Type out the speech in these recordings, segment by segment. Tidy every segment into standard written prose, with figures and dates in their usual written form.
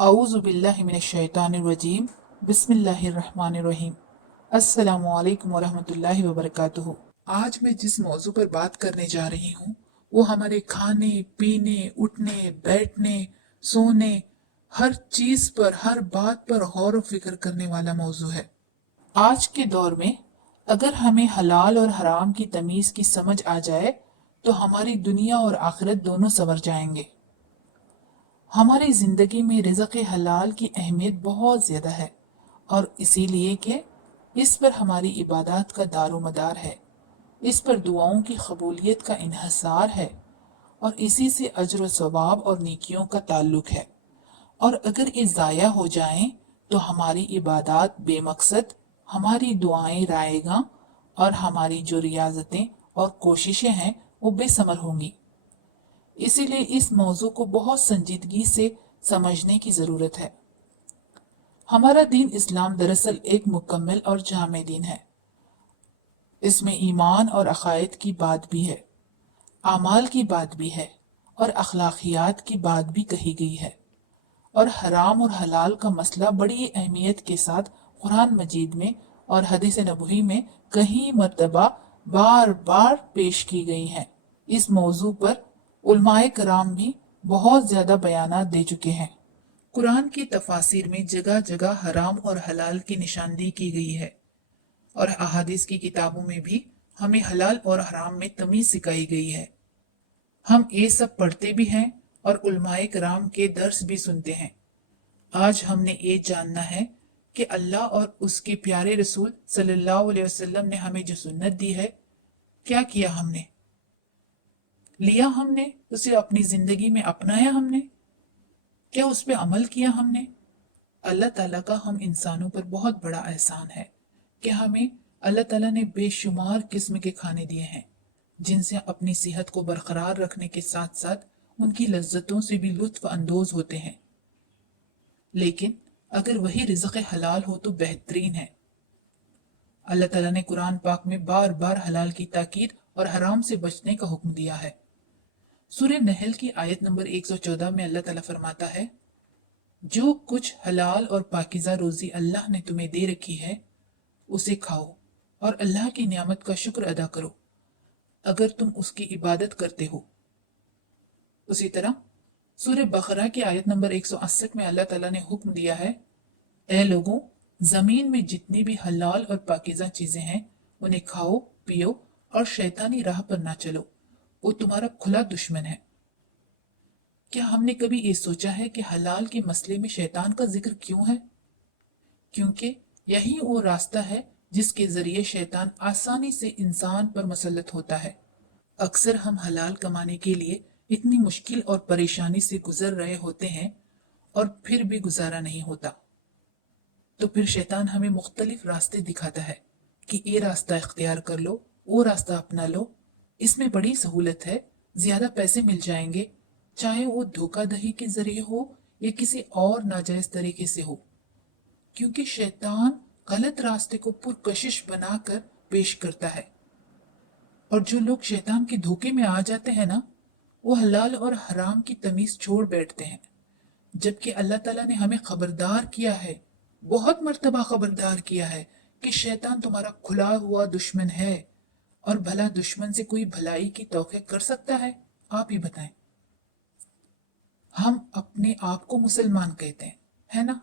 औज़ु बिल्लाहि मिनश शैतानिर रजीम बिस्मिल्लाहिर रहमानिर रहीम। अस्सलामु अलैकुम वरहमतुल्लाहि वबरकातुहू। आज मैं जिस मौजू पर बात करने जा रही हूँ वो हमारे खाने पीने उठने बैठने सोने हर चीज पर हर बात पर गौर व फिक्र करने वाला मौजू है। आज के दौर में अगर हमें हलाल और हराम की तमीज की समझ आ जाए तो हमारी दुनिया और आखिरत दोनों संवर जाएंगे। हमारी ज़िंदगी में रिज़्क़ हलाल की अहमियत बहुत ज़्यादा है और इसीलिए कि इस पर हमारी इबादत का दारोमदार है, इस पर दुआओं की कबूलियत का इन्हसार है और इसी से अज्र व सवाब और नेकियों का ताल्लुक है। और अगर ये ज़ाया हो जाएं तो हमारी इबादत बेमकसद, हमारी दुआएं रायगा और हमारी जो रियाजतें और कोशिशें हैं वो बेसमर होंगी। इसीलिए इस मौजू को बहुत संजीदगी से समझने की ज़रूरत है। हमारा दीन इस्लाम दरअसल एक मुकम्मल और जामे दीन है। इसमें ईमान और अकायद की बात भी है, आमाल की बात भी है और अखलाकियात की बात भी कही गई है। और हराम और हलाल का मसला बड़ी अहमियत के साथ कुरान मजीद में और हदीस नबवी में कई मरतबा बार बार पेश की गई हैं। इस मौजू पर उलमाए कराम भी बहुत ज़्यादा बयानात दे चुके हैं। कुरान की तफासिर में जगह जगह हराम और हलाल की निशानदेही की गई है और अहादीस की किताबों में भी हमें हलाल और हराम में तमीज सिखाई गई है। हम ये सब पढ़ते भी हैं और उलमाए कराम के दर्स भी सुनते हैं। आज हमने ये जानना है कि अल्लाह और उसके प्यारे रसूल सल्लल्लाहु अलैहि वसल्लम ने हमें जो सुन्नत दी है, क्या किया हमने, लिया हमने उसे अपनी जिंदगी में अपनाया हमने, क्या उस पर अमल किया हमने। अल्लाह ताला का हम इंसानों पर बहुत बड़ा एहसान है कि हमें अल्लाह ताला ने बेशुमार किस्म के खाने दिए हैं जिनसे अपनी सेहत को बरकरार रखने के साथ साथ उनकी लज्जतों से भी लुत्फ अंदोज होते हैं। लेकिन अगर वही रिज़्क़ हलाल हो तो बेहतरीन है। अल्लाह ताला ने कुरान पाक में बार बार हलाल की ताकीद और हराम से बचने का हुक्म दिया है। सूरह नहल की आयत नंबर 114 में अल्लाह ताला फरमाता है, जो कुछ हलाल और पाकिज़ा रोज़ी अल्लाह ने तुम्हें दे रखी है उसे खाओ और अल्लाह की नियामत का शुक्र अदा करो अगर तुम उसकी इबादत करते हो। उसी तरह सूरह बकरा की आयत नंबर 168 में अल्लाह ताला ने हुक्म दिया है, ए लोगों, जमीन में जितनी भी हलाल और पाकिज़ा चीजें हैं उन्हें खाओ पियो और शैतानी राह पर ना चलो, वो तुम्हारा खुला दुश्मन है। क्या हमने कभी ये सोचा है कि हलाल के मसले में शैतान का जिक्र क्यों है? क्योंकि यही वो रास्ता है जिसके जरिए शैतान आसानी से इंसान पर मसलत होता है। अक्सर हम हलाल कमाने के लिए इतनी मुश्किल और परेशानी से गुजर रहे होते हैं और फिर भी गुजारा नहीं होता, तो फिर शैतान हमें मुख्तलिफ रास्ते दिखाता है कि ये रास्ता इख्तियार कर लो, वो रास्ता अपना लो, इसमें बड़ी सहूलत है, ज्यादा पैसे मिल जाएंगे, चाहे वो धोखाधड़ी के जरिए हो या किसी और नाजायज तरीके से हो। क्योंकि शैतान गलत रास्ते को पुरकशिश बनाकर पेश करता है और जो लोग शैतान के धोखे में आ जाते हैं ना, वो हलाल और हराम की तमीज छोड़ बैठते हैं। जबकि अल्लाह ताला ने हमें खबरदार किया है, बहुत मर्तबा खबरदार किया है कि शैतान तुम्हारा खुला हुआ दुश्मन है और भला दुश्मन से कोई भलाई की तौक़ी कर सकता है? आप ही बताएं। हम अपने आप को मुसलमान कहते हैं, है ना?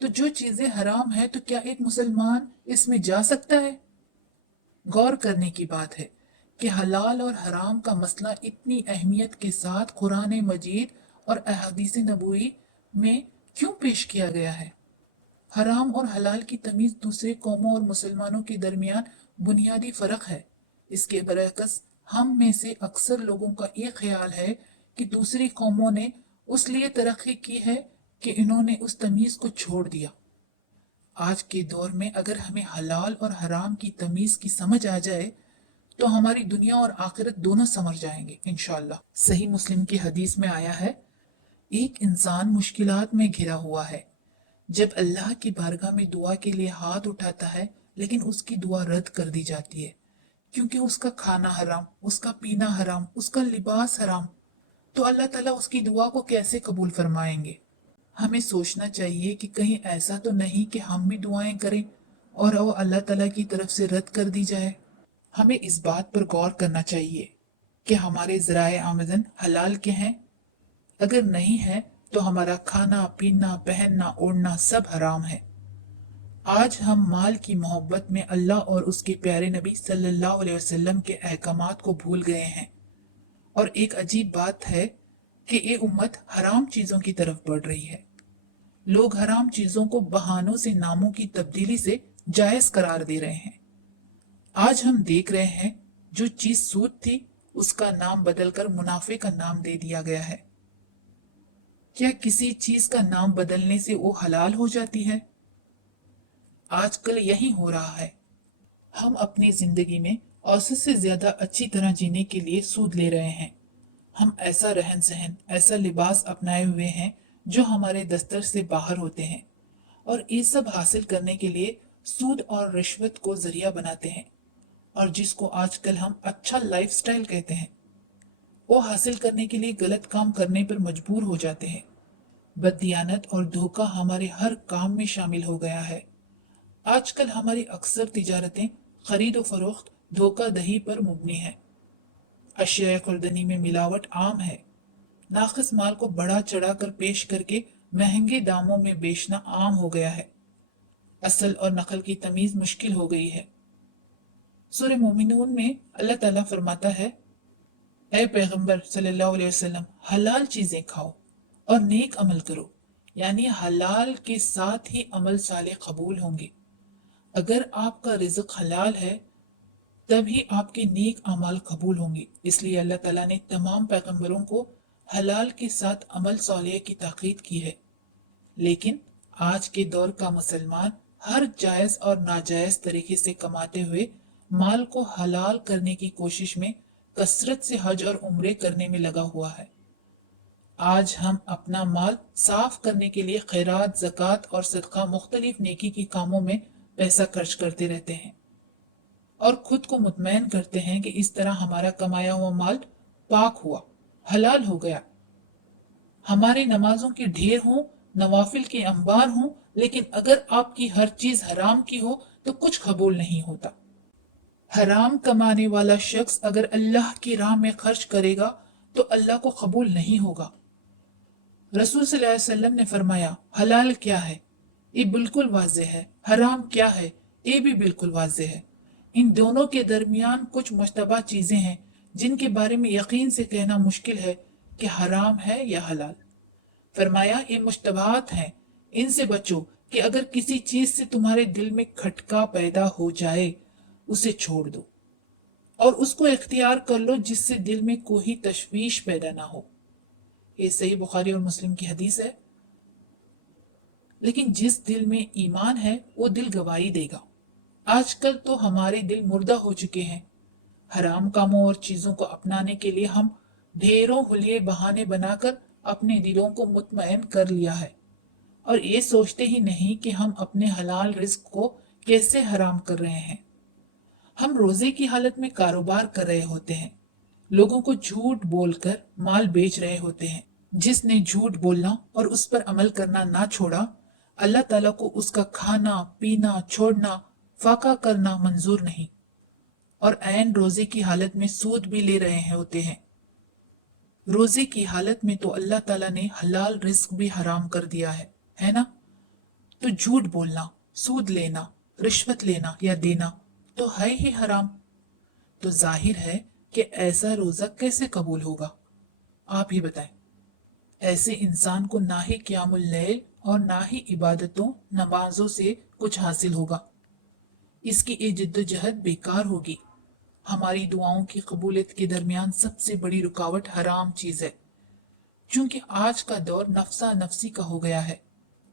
तो जो चीजें हराम है तो क्या एक मुसलमान इसमें जा सकता है? गौर करने की बात है कि हलाल और हराम का मसला इतनी अहमियत के साथ कुरान मजीद और अहादीस नबवी में क्यों पेश किया गया है। हराम और हलाल की तमीज दूसरे कौमों और मुसलमानों के दरमियान बुनियादी फर्क है। इसके बरअक्स हम में से अक्सर लोगों का ये ख्याल है कि दूसरी कौमों ने उस लिए तरक्की की है कि इन्होंने उस तमीज को छोड़ दिया। आज के दौर में अगर हमें हलाल और हराम की तमीज की समझ आ जाए तो हमारी दुनिया और आखिरत दोनों संवर जाएंगे इंशाअल्लाह। सही मुस्लिम की हदीस में आया है, एक इंसान मुश्किलात में घिरा हुआ है, जब अल्लाह की बारगाह में दुआ के लिए हाथ उठाता है लेकिन उसकी दुआ रद्द कर दी जाती है क्योंकि उसका खाना हराम, उसका पीना हराम, उसका लिबास हराम, तो अल्लाह ताला उसकी दुआ को कैसे कबूल फरमाएंगे। हमें सोचना चाहिए कि कहीं ऐसा तो नहीं कि हम भी दुआएं करें और वो अल्लाह ताला की तरफ से रद्द कर दी जाए। हमें इस बात पर गौर करना चाहिए कि हमारे ज़राए आमदन हलाल के हैं। अगर नहीं है तो हमारा खाना पीना पहनना ओढ़ना सब हराम है। आज हम माल की मोहब्बत में अल्लाह और उसके प्यारे नबी सल्लल्लाहु अलैहि वसल्लम के अहकामात को भूल गए हैं। और एक अजीब बात है कि ये उम्मत हराम चीजों की तरफ बढ़ रही है। लोग हराम चीजों को बहानों से नामों की तब्दीली से जायज करार दे रहे हैं। आज हम देख रहे हैं जो चीज सूद थी उसका नाम बदलकर मुनाफे का नाम दे दिया गया है। क्या किसी चीज का नाम बदलने से वो हलाल हो जाती है? आजकल यही हो रहा है। हम अपनी जिंदगी में औसत से ज्यादा अच्छी तरह जीने के लिए सूद ले रहे हैं। हम ऐसा रहन सहन ऐसा लिबास अपनाए हुए हैं जो हमारे दस्तर से बाहर होते हैं, और ये सब हासिल करने के लिए सूद और रिश्वत को जरिया बनाते हैं, और जिसको आजकल हम अच्छा लाइफस्टाइल कहते हैं, वो हासिल करने के लिए गलत काम करने पर मजबूर हो जाते हैं। बददियानत और धोखा हमारे हर काम में शामिल हो गया है। आजकल हमारी अक्सर तिजारतें खरीद व फरोख्त धोखा दही पर मुबनी है। अशिया खुर्दनी में मिलावट आम है। नाकिस माल को बढ़ा चढ़ा कर पेश करके महंगे दामों में बेचना आम हो गया है। असल और नकल की तमीज मुश्किल हो गई है। सूरह मोमिनून में अल्लाह ताला फरमाता है, ए पैगंबर सल्लल्लाहु अलैहि वसल्लम, हलाल चीजें खाओ और नेक अमल करो, यानी हलाल के साथ ही अमल साले कबूल होंगे। अगर आपका रिज़्क हलाल है तभी आपके नेक अमाल कबूल होंगे। इसलिए अल्लाह ताला ने तमाम पैगंबरों को हलाल के साथ अमल सालिह की ताकीद की है। लेकिन आज के दौर का मुसलमान हर जायज और नाजायज तरीके से कमाते हुए माल को हलाल करने की कोशिश में कसरत से हज और उम्रे करने में लगा हुआ है। आज हम अपना माल साफ करने के लिए खैरात, ज़कात और सदका मुख्तलिफ नेकी के कामों में पैसा खर्च करते रहते हैं और खुद को मुतमैन करते हैं कि इस तरह हमारा कमाया हुआ माल पाक हुआ, हलाल हो गया। हमारे नमाजों के ढेर हों, नवाफिल के अंबार हों, लेकिन अगर आपकी हर चीज हराम की हो तो कुछ कबूल नहीं होता। हराम कमाने वाला शख्स अगर अल्लाह की राह में खर्च करेगा तो अल्लाह को कबूल नहीं होगा। रसूल सल्लल्लाहु अलैहि वसल्लम ने फरमाया, हलाल क्या है ये बिल्कुल वाज़ेह है, हराम क्या है ये भी बिल्कुल वाज़ेह है। इन दोनों के दरमियान कुछ मुश्तबा चीजें हैं जिनके बारे में यकीन से कहना मुश्किल है कि हराम है या हलाल। फरमाया, ये मुश्तबात हैं, इनसे बचो कि अगर किसी चीज से तुम्हारे दिल में खटका पैदा हो जाए उसे छोड़ दो और उसको इख्तियार कर लो जिससे दिल में कोई तशवीश पैदा ना हो। ये सही बुखारी और मुस्लिम की हदीस है। लेकिन जिस दिल में ईमान है वो दिल गवाही देगा। आजकल तो हमारे दिल मुर्दा हो चुके हैं। हराम कामों और चीजों को अपनाने के लिए हम ढेरों हुलिये बहाने बनाकर अपने दिलों को मुतमईन कर लिया है और ये सोचते ही नहीं कि हम अपने हलाल रिस्क को कैसे हराम कर रहे हैं। हम रोजे की हालत में कारोबार कर रहे होते हैं, लोगों को झूठ बोलकर माल बेच रहे होते हैं। जिसने झूठ बोलना और उस पर अमल करना ना छोड़ा, अल्लाह ताला को उसका खाना पीना छोड़ना फाका करना मंजूर नहीं, और ऐन रोजे की हालत में सूद भी ले रहे होते हैं। रोजे की हालत में तो अल्लाह ताला ने हलाल रिस्क भी हराम कर दिया है ना? तो झूठ बोलना, सूद लेना, रिश्वत लेना या देना तो है ही हराम। तो जाहिर है कि ऐसा रोजा कैसे कबूल होगा? आप ही बताएं। ऐसे इंसान को ना ही क़ियामुल लैल और ना ही इबादतों नमाजों से कुछ हासिल होगा। इसकी ये जिद्दोजहद बेकार होगी। हमारी दुआओं की कबूलियत के दरमियान सबसे बड़ी रुकावट हराम चीज है। क्योंकि आज का दौर नफसा नफसी का हो गया है।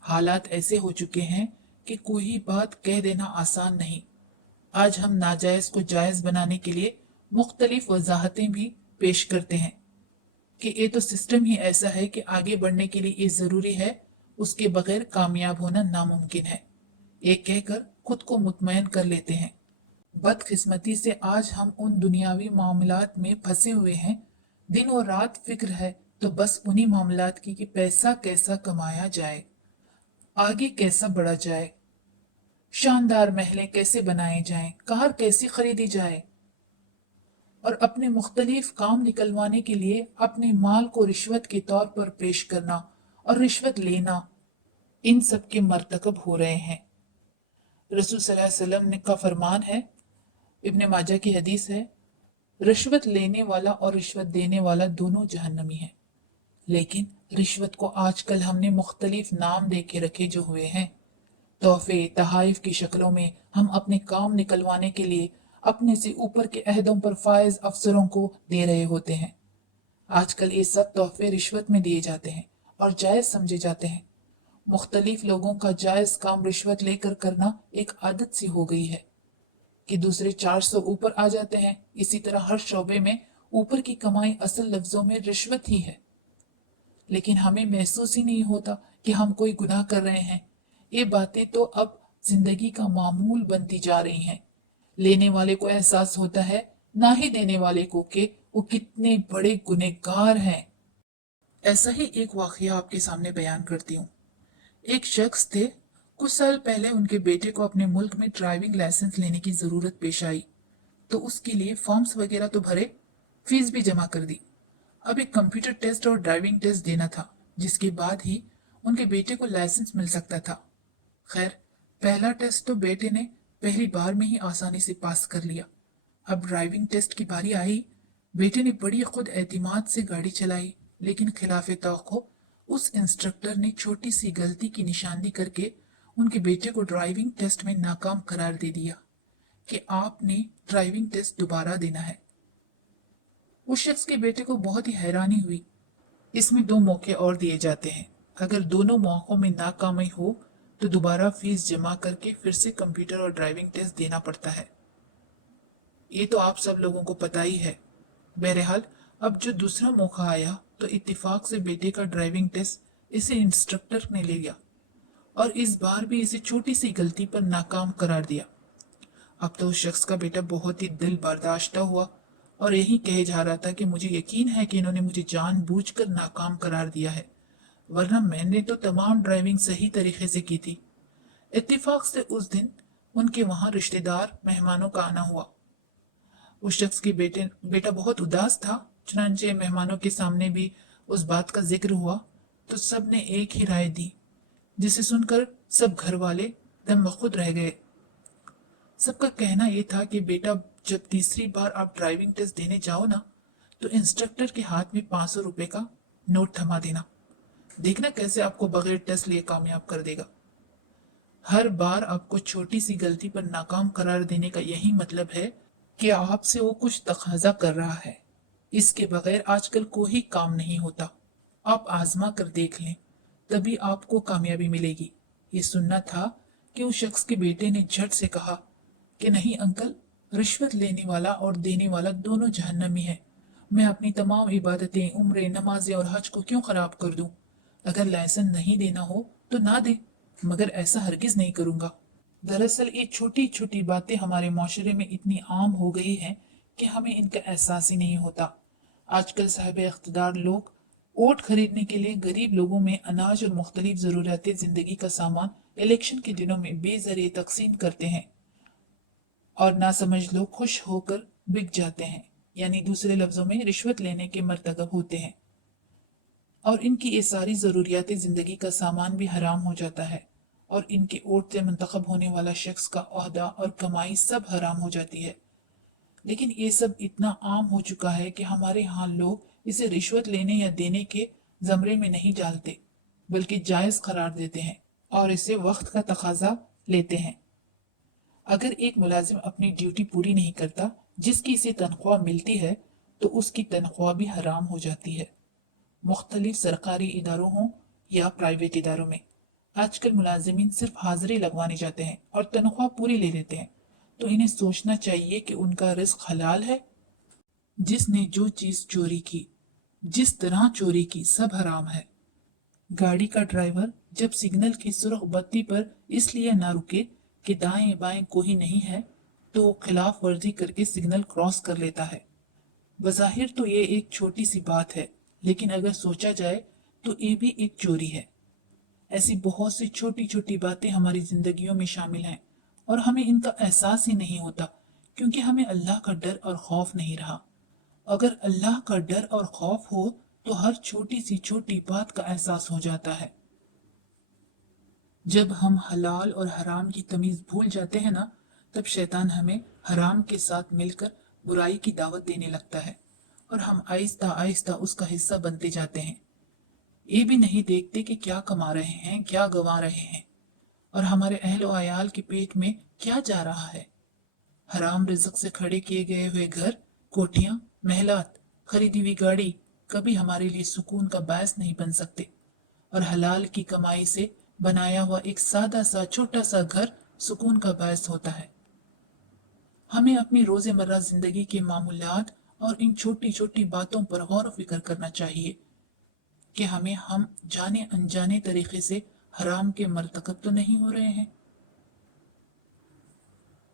हालात ऐसे हो चुके हैं कि कोई बात कह देना आसान नहीं। आज हम नाजायज को जायज बनाने के लिए मुख्तलिफ वजाहतें भी पेश करते हैं कि ये तो सिस्टम ही ऐसा है कि आगे बढ़ने के लिए ये जरूरी है, उसके बगैर कामयाब होना नामुमकिन है। ये कहकर खुद को मुतमईन कर लेते हैं। बदकिस्मती से आज हम उन दुनियावी मामलात में फंसे हुए हैं। दिन और रात फिक्र है तो बस उन्हीं मामलात की कि पैसा कैसा कमाया जाए, आगे कैसा बढ़ा जाए, शानदार महलें कैसे बनाए जाएं, कार कैसी खरीदी जाए, और अपने मुख्तलिफ काम निकलवाने के लिए अपने माल को रिश्वत के तौर पर पेश करना और रिश्वत लेना, इन सब के मर्तकब हो रहे हैं। रसूल सल्लल्लाहु अलैहि वसल्लम ने का फरमान है, इब्ने माजा की हदीस है, रिश्वत लेने वाला और रिश्वत देने वाला दोनों जहन्नमी हैं। लेकिन रिश्वत को आजकल हमने मुख्तलिफ नाम दे के रखे जो हुए हैं। तोहफे तहाइफ की शक्लों में हम अपने काम निकलवाने के लिए अपने से ऊपर के अहदों पर फायज अफसरों को दे रहे होते हैं। आजकल ये सब तोहफे रिश्वत में दिए जाते हैं और जायज समझे जाते हैं। मुख्तलिफ लोगों का जायज काम रिश्वत लेकर करना एक आदत सी हो गई है कि दूसरे 400 ऊपर आ जाते हैं। इसी तरह हर शोबे में ऊपर की कमाई असल लफ्जों में रिश्वत ही है, लेकिन हमें महसूस ही नहीं होता कि हम कोई गुनाह कर रहे हैं। ये बातें तो अब जिंदगी का मामूल बनती जा रही हैं। लेने वाले को एहसास होता है, ना ही देने वाले को, कि वो कितने बड़े गुनहगार हैं। ऐसा ही एक वाकया आपके सामने बयान करती हूँ। एक शख्स थे, कुछ साल पहले उनके बेटे को अपने मुल्क में ड्राइविंग लाइसेंस लेने की जरूरत पेश आई, तो उसके लिए फॉर्म्स वगैरह तो भरे, फीस भी जमा कर दी। अब एक कंप्यूटर टेस्ट और ड्राइविंग टेस्ट देना था, जिसके बाद ही उनके बेटे को लाइसेंस मिल सकता था। खैर, पहला टेस्ट तो बेटे ने पहली बार में ही आसानी से पास कर लिया। अब ड्राइविंग टेस्ट की बारी आई। बेटे ने बड़ी खुद एतमाद से गाड़ी चलाई, लेकिन खिलाफ तवक्को उस इंस्ट्रक्टर ने छोटी सी गलती की निशानदी करके उनके बेटे को ड्राइविंग टेस्ट में नाकाम करार दे दिया कि आपने ड्राइविंग टेस्ट दोबारा देना है। उस शख्स के बेटे को बहुत ही हैरानी हुई। इसमें 2 मौके और दिए जाते हैं। अगर दोनों मौकों में नाकामी हो तो दोबारा फीस जमा करके फिर से कंप्यूटर और ड्राइविंग टेस्ट देना पड़ता है। ये तो आप सब लोगों को पता ही है। बहरहाल, अब जो दूसरा मौका आया तो इत्तेफाक से बेटे का ड्राइविंग टेस्ट इसे इंस्ट्रक्टर ने ले लिया और इस बार भी इसे छोटी सी गलती पर नाकाम करार दिया। अब तो उस शख्स का बेटा बहुत ही दिल बर्दाश्ता हुआ और यही कहे जा रहा था कि मुझे यकीन है कि इन्होंने मुझे जानबूझकर नाकाम करार दिया है, वरना मैंने तो तमाम ड्राइविंग सही तरीके से की थी। इत्तेफाक से उस दिन उनके वहां रिश्तेदार मेहमानों का आना हुआ। उस शख्स के बेटा बहुत उदास था। चुनांचे मेहमानों के सामने भी उस बात का जिक्र हुआ तो सब ने एक ही राय दी, जिसे सुनकर सब घर वाले दम बखुद रह गए। सबका कहना यह था कि बेटा, जब तीसरी बार आप ड्राइविंग टेस्ट देने जाओ ना, तो इंस्ट्रक्टर के हाथ में 500 रुपए का नोट थमा देना। देखना कैसे आपको बगैर टेस्ट लिए कामयाब कर देगा। हर बार आपको छोटी सी गलती पर नाकाम करार देने का यही मतलब है कि आपसे वो कुछ तकाजा कर रहा है। इसके बगैर आजकल कोई काम नहीं होता। आप आजमा कर देख लें, तभी आपको कामयाबी मिलेगी। ये सुनना था कि उस शख्स के बेटे ने झट से कहा कि नहीं अंकल, रिश्वत लेने वाला और देने वाला दोनों जहन्नमी है। मैं अपनी तमाम इबादतें, उम्रें, नमाजें और हज को क्यों खराब कर दूं? अगर लाइसेंस नहीं देना हो तो ना दे, मगर ऐसा हरगिज नहीं करूंगा। दरअसल ये छोटी छोटी बातें हमारे माशरे में इतनी आम हो गई हैं कि हमें इनका एहसास ही नहीं होता। आजकल साहिब इख्तिदार लोग वोट खरीदने के लिए गरीब लोगों में अनाज और मुख्तलिफ ज़रूरत ज़िंदगी का सामान इलेक्शन के दिनों में बेजरिए तकसीम करते हैं और नासमझ लोग खुश होकर बिक जाते हैं, यानी दूसरे लफ्जों में रिश्वत लेने के मर्तकब होते हैं और इनकी ये सारी ज़रूरियात ज़िंदगी का सामान भी हराम हो जाता है और इनके वोट से मंतखब होने वाला शख्स का ओहदा और कमाई सब हराम हो जाती है। लेकिन ये सब इतना आम हो चुका है कि हमारे यहाँ लोग इसे रिश्वत लेने या देने के जमरे में नहीं डालते, बल्कि जायज़ करार देते हैं और इसे वक्त का तकाजा लेते हैं। अगर एक मुलाजिम अपनी ड्यूटी पूरी नहीं करता जिसकी इसे तनख्वाह मिलती है, तो उसकी तनख्वाह भी हराम हो जाती है। मुख्तलिफ सरकारी इदारों हों या प्राइवेट इदारों में आजकल मुलाजिमीन सिर्फ हाजिरी लगवाने जाते हैं और तनख्वाह पूरी ले लेते हैं, तो इन्हें सोचना चाहिए कि उनका रिस्क हलाल है। जिसने जो चीज चोरी की, जिस तरह चोरी की, सब हराम है। गाड़ी का ड्राइवर जब सिग्नल की सुर्ख बत्ती पर इसलिए ना रुके कि दाएं बाएं कोई नहीं है, तो वो खिलाफ वर्जी करके सिग्नल क्रॉस कर लेता है। बज़ाहिर तो ये एक छोटी सी बात है, लेकिन अगर सोचा जाए तो ये भी एक चोरी है। ऐसी बहुत सी छोटी छोटी बातें हमारी जिंदगियों में शामिल हैं और हमें इनका एहसास ही नहीं होता, क्योंकि हमें अल्लाह का डर और खौफ नहीं रहा। अगर अल्लाह का डर और खौफ हो तो हर छोटी सी छोटी बात का एहसास हो जाता है। जब हम हलाल और हराम की तमीज भूल जाते हैं ना, तब शैतान हमें हराम के साथ मिलकर बुराई की दावत देने लगता है और हम आहिस्ता आहिस्ता उसका हिस्सा बनते जाते हैं। ये भी नहीं देखते कि क्या कमा रहे हैं, क्या गंवा रहे हैं और हमारे अहल व अयाल के पेट में क्या जा रहा है। हराम रिज़्क से खड़े किए गए हुए घर, कोठियां, महलात, खरीदी हुई गाड़ी कभी हमारे लिए सुकून का बायस नहीं बन सकते, और हलाल की कमाई से बनाया हुआ एक सादा सा छोटा सा घर सुकून का बायस होता है। हमें अपनी रोज़मर्रा जिंदगी के मामूलात और इन छोटी छोटी बातों पर गौर फिक्र करना चाहिए कि हम जाने अनजाने तरीके से हराम के मर्तकब तो नहीं हो रहे हैं।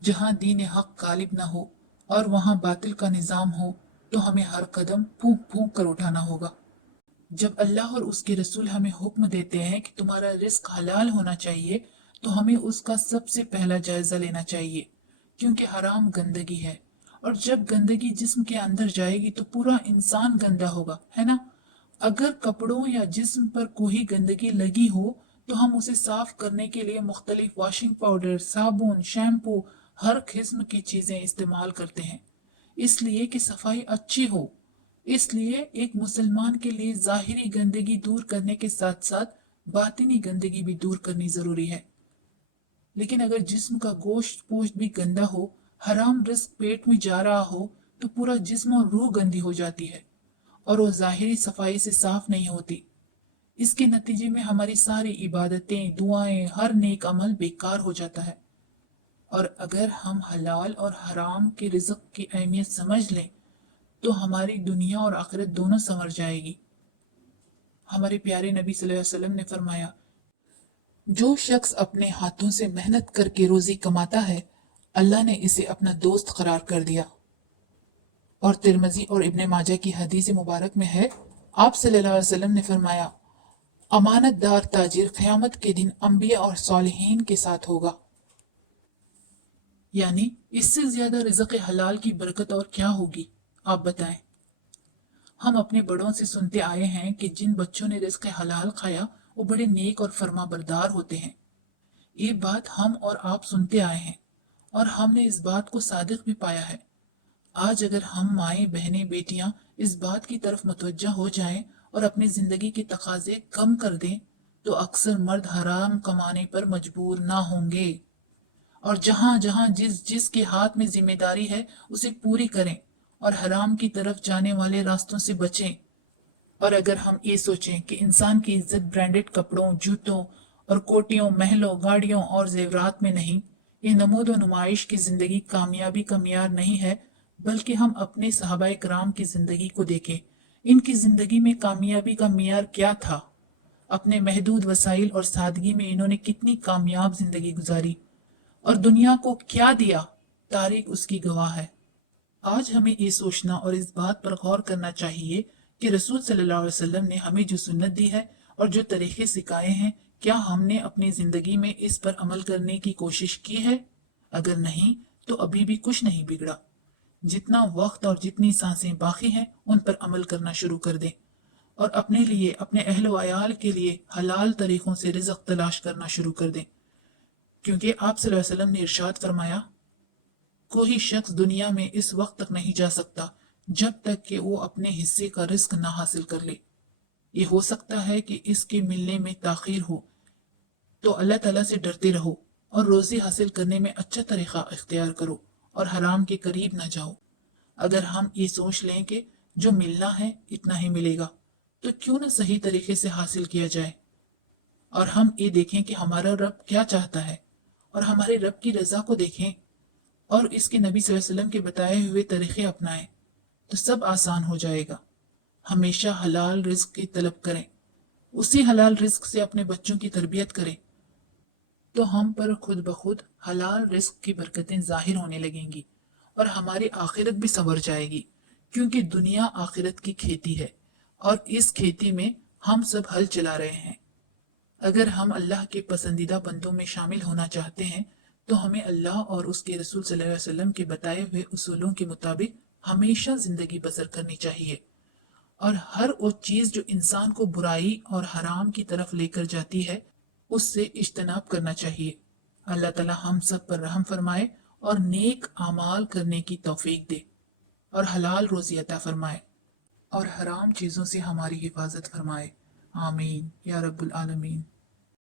जहां दीन हक गालिब न हो और वहां बातिल का निजाम हो, तो हमें हर कदम फूंक फूंक कर उठाना होगा। जब अल्लाह और उसके रसूल हमें हुक्म देते हैं कि तुम्हारा रिस्क हलाल होना चाहिए, तो हमें उसका सबसे पहला जायजा लेना चाहिए, क्योंकि हराम गंदगी है और जब गंदगी जिस्म के अंदर जाएगी तो पूरा इंसान गंदा होगा, है ना। अगर कपड़ों या जिस्म पर कोई गंदगी लगी हो तो हम उसे साफ करने के लिए मुख्तलिफ वॉशिंग पाउडर, साबुन, शैम्पू, हर किस्म की चीजें इस्तेमाल करते हैं, इसलिए कि सफाई अच्छी हो। इसलिए एक मुसलमान के लिए जाहिरी गंदगी दूर करने के साथ साथ बातिनी गंदगी भी दूर करनी जरूरी है। लेकिन अगर जिस्म का गोश्त पोश्त भी गंदा हो, हराम रिस्क पेट में जा रहा हो, तो पूरा जिस्म और रूह गंदी हो जाती है और वो जाहिरी सफाई से साफ नहीं होती। इसके नतीजे में हमारी सारी इबादतें, दुआएं, हर नेक अमल बेकार हो जाता है। और अगर हम हलाल और हराम के रिज़्क की अहमियत समझ लें तो हमारी दुनिया और आखिरत दोनों संवर जाएगी। हमारे प्यारे नबी सल्लल्लाहु अलैहि वसल्लम ने फरमाया, जो शख्स अपने हाथों से मेहनत करके रोजी कमाता है, अल्लाह ने इसे अपना दोस्त करार कर दिया। और तिरमिज़ी और इब्ने माजा की हदीस मुबारक में है, आप सल्लल्लाहु अलैहि वसल्लम ने फरमाया, अमानतदार ताजिर क़यामत के दिन अंबिया और सालिहीन के साथ होगा। यानी इससे ज्यादा रिज़्क़ हलाल की बरकत और क्या होगी, आप बताएं। हम अपने बड़ों से सुनते आए हैं कि जिन बच्चों ने रिज़्क़ हलाल खाया वो बड़े नेक और फर्माबरदार होते हैं। ये बात हम और आप सुनते आए हैं और हमने इस बात को सादिक भी पाया है। आज अगर हम माएँ, बहनें, बेटियां इस बात की तरफ मुतवज्जा हो जाएं और अपनी जिंदगी के तकाजे कम कर दें, तो अक्सर मर्द हराम कमाने पर मजबूर ना होंगे। और जहां जहां जिस के हाथ में जिम्मेदारी है उसे पूरी करें और हराम की तरफ जाने वाले रास्तों से बचें। और अगर हम ये सोचें कि इंसान की इज्जत ब्रांडेड कपड़ों, जूतों और कोटियों, महलों, गाड़ियों और जेवरात में नहीं, ये नमूद व नुमाइश की जिंदगी कामयाबी का मियार नहीं है, बल्कि हम अपने सहाबाए कराम की जिंदगी को देखें। इनकी जिंदगी में कामयाबी का मियार क्या था? अपने महदूद वसाइल और सादगी में इन्होंने कितनी कामयाब जिंदगी गुजारी और दुनिया को क्या दिया, तारीख उसकी गवाह है। आज हमें ये सोचना और इस बात पर गौर करना चाहिए कि रसूल सल्लल्लाहु अलैहि वसल्लम ने हमें जो सुन्नत दी है और जो तरीके सिखाए हैं, क्या हमने अपनी जिंदगी में इस पर अमल करने की कोशिश की है? अगर नहीं तो अभी भी कुछ नहीं बिगड़ा। जितना वक्त और जितनी सांसें बाकी हैं उन पर अमल करना शुरू कर दें और अपने लिए, अपने अहल व अयाल के लिए हलाल तरीकों से रिज़्क़ तलाश करना शुरू कर दें, क्योंकि आप सल्लल्लाहु अलैहि वसल्लम ने इरशाद फरमाया, कोई शख्स दुनिया में इस वक्त तक नहीं जा सकता जब तक कि वो अपने हिस्से का रिस्क ना हासिल कर ले। ये हो सकता है कि इसके मिलने में ताखीर हो, तो अल्लाह ताला से डरते रहो और रोजी हासिल करने में अच्छा तरीका इख्तियार करो और हराम के करीब ना जाओ। अगर हम ये सोच लें कि जो मिलना है इतना ही मिलेगा, तो क्यों ना सही तरीके से हासिल किया जाए और हम ये देखें कि हमारा रब क्या चाहता है और हमारे रब की रजा को देखें और इसके नबी सल्लल्लाहु अलैहि वसल्लम के बताए हुए तरीके अपनाएं, तो सब आसान हो जाएगा। हमेशा हलाल रिज्क की तलब करें, उसी हलाल रिज्क से अपने बच्चों की तरबियत करें, तो हम पर खुद ब खुद हलाल रिज्क की बरकतें जाहिर होने लगेंगी और हमारी आखिरत भी संवर जाएगी, क्योंकि दुनिया आखिरत की खेती है और इस खेती में हम सब हल चला रहे हैं। अगर हम अल्लाह के पसंदीदा बंदों में शामिल होना चाहते हैं तो हमें अल्लाह और उसके रसूल सल्लल्लाहु अलैहि वसल्लम के बताए हुए उसूलों के मुताबिक हमेशा जिंदगी बसर करनी चाहिए, और हर वो चीज जो इंसान को बुराई और हराम की तरफ लेकर जाती है उससे इज्तनाब करना चाहिए। अल्लाह ताला हम सब पर रहम फरमाए और नेक आमाल करने की तौफीक दे और हलाल रोजी अता फरमाए और हराम चीजों से हमारी हिफाजत फरमाए। आमीन या रब्बुल आलमीन।